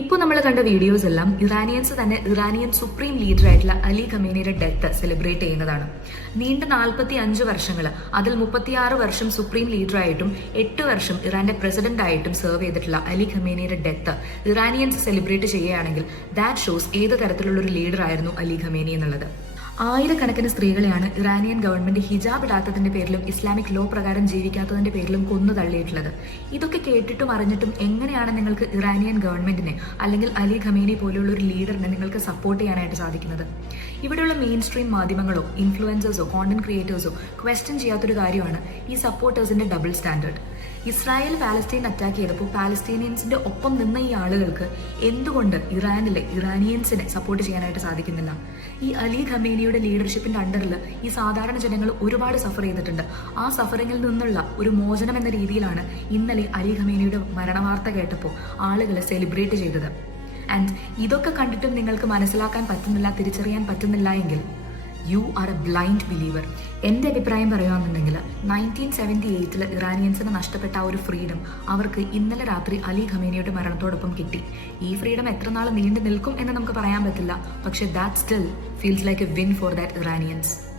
ഇപ്പോൾ നമ്മൾ കണ്ട വീഡിയോസ് എല്ലാം ഇറാനിയൻസ് തന്നെ ഇറാനിയൻ സുപ്രീം ലീഡർ ആയിട്ടുള്ള അലി ഖമേനിയുടെ ഡെത്ത് സെലിബ്രേറ്റ് ചെയ്യുന്നതാണ്. നീണ്ട 45 വർഷങ്ങൾ, അതിൽ 36 വർഷം സുപ്രീം ലീഡറായിട്ടും 8 വർഷം ഇറാന്റെ പ്രസിഡന്റ് ആയിട്ടും സെർവ് ചെയ്തിട്ടുള്ള അലി ഖമേനിയുടെ ഡെത്ത് ഇറാനിയൻസ് സെലിബ്രേറ്റ് ചെയ്യുകയാണെങ്കിൽ ദാറ്റ് ഷോസ് ഏത് തരത്തിലുള്ള ഒരു ലീഡർ ആയിരുന്നു അലി ഖമേനി എന്നുള്ളത്. ആയിരക്കണക്കിന് സ്ത്രീകളെയാണ് ഇറാനിയൻ ഗവൺമെന്റ് ഹിജാബ് ഇടാത്തതിന്റെ പേരിലും ഇസ്ലാമിക് ലോ പ്രകാരം ജീവിക്കാത്തതിന്റെ പേരിലും കൊന്നു തള്ളിയിട്ടുള്ളത്. ഇതൊക്കെ കേട്ടിട്ടും അറിഞ്ഞിട്ടും എങ്ങനെയാണ് നിങ്ങൾക്ക് ഇറാനിയൻ ഗവൺമെന്റിനെ അല്ലെങ്കിൽ അലി ഖമേനി പോലെയുള്ള ഒരു ലീഡറിനെ നിങ്ങൾക്ക് സപ്പോർട്ട് ചെയ്യാനായിട്ട് സാധിക്കുന്നത്? ഇവിടെയുള്ള മെയിൻ സ്ട്രീം മാധ്യമങ്ങളോ ഇൻഫ്ലുവൻസേഴ്സോ കോണ്ടന്റ് ക്രിയേറ്റേഴ്സോ ക്വസ്റ്റ്യൻ ചെയ്യാത്തൊരു കാര്യമാണ് ഈ സപ്പോർട്ടേഴ്സിന്റെ double standard. Israel Palestine attack ചെയ്തപ്പോൾ പാലസ്തീനിയൻസിന്റെ ഒപ്പം നിന്ന ഈ ആളുകൾക്ക് എന്തുകൊണ്ട് ഇറാനിലെ ഇറാനിയൻസിനെ സപ്പോർട്ട് ചെയ്യാനായിട്ട് സാധിക്കുന്നില്ല? ഈ അലി ഖമേനിയുടെ ലീഡർഷിപ്പിന്റെ അണ്ടറിൽ ഈ സാധാരണ ജനങ്ങൾ ഒരുപാട് സഫർ ചെയ്തിട്ടുണ്ട്. ആ സഫറിങ്ങിൽ നിന്നുള്ള ഒരു മോചനം എന്ന രീതിയിലാണ് ഇന്നലെ അലി ഖമേനിയുടെ മരണവാർത്ത കേട്ടപ്പോൾ ആളുകൾ സെലിബ്രേറ്റ് ചെയ്തത്. ആൻഡ് ഇതൊക്കെ കണ്ടിട്ടും നിങ്ങൾക്ക് മനസ്സിലാക്കാൻ പറ്റുന്നില്ല, തിരിച്ചറിയാൻ പറ്റുന്നില്ല എങ്കിൽ you are A blind believer. എൻ്റെ അഭിപ്രായം പറയുകയാണെന്നുണ്ടെങ്കിൽ 1978 ഇറാനിയൻസിന് നഷ്ടപ്പെട്ട ആ ഒരു ഫ്രീഡം അവർക്ക് ഇന്നലെ രാത്രി അലി ഖമേനിയുടെ മരണത്തോടൊപ്പം കിട്ടി. ഈ ഫ്രീഡം എത്ര നാൾ നീണ്ടു നിൽക്കും എന്ന് നമുക്ക് പറയാൻ പറ്റില്ല, പക്ഷേ that still feels like A win for that Iranians.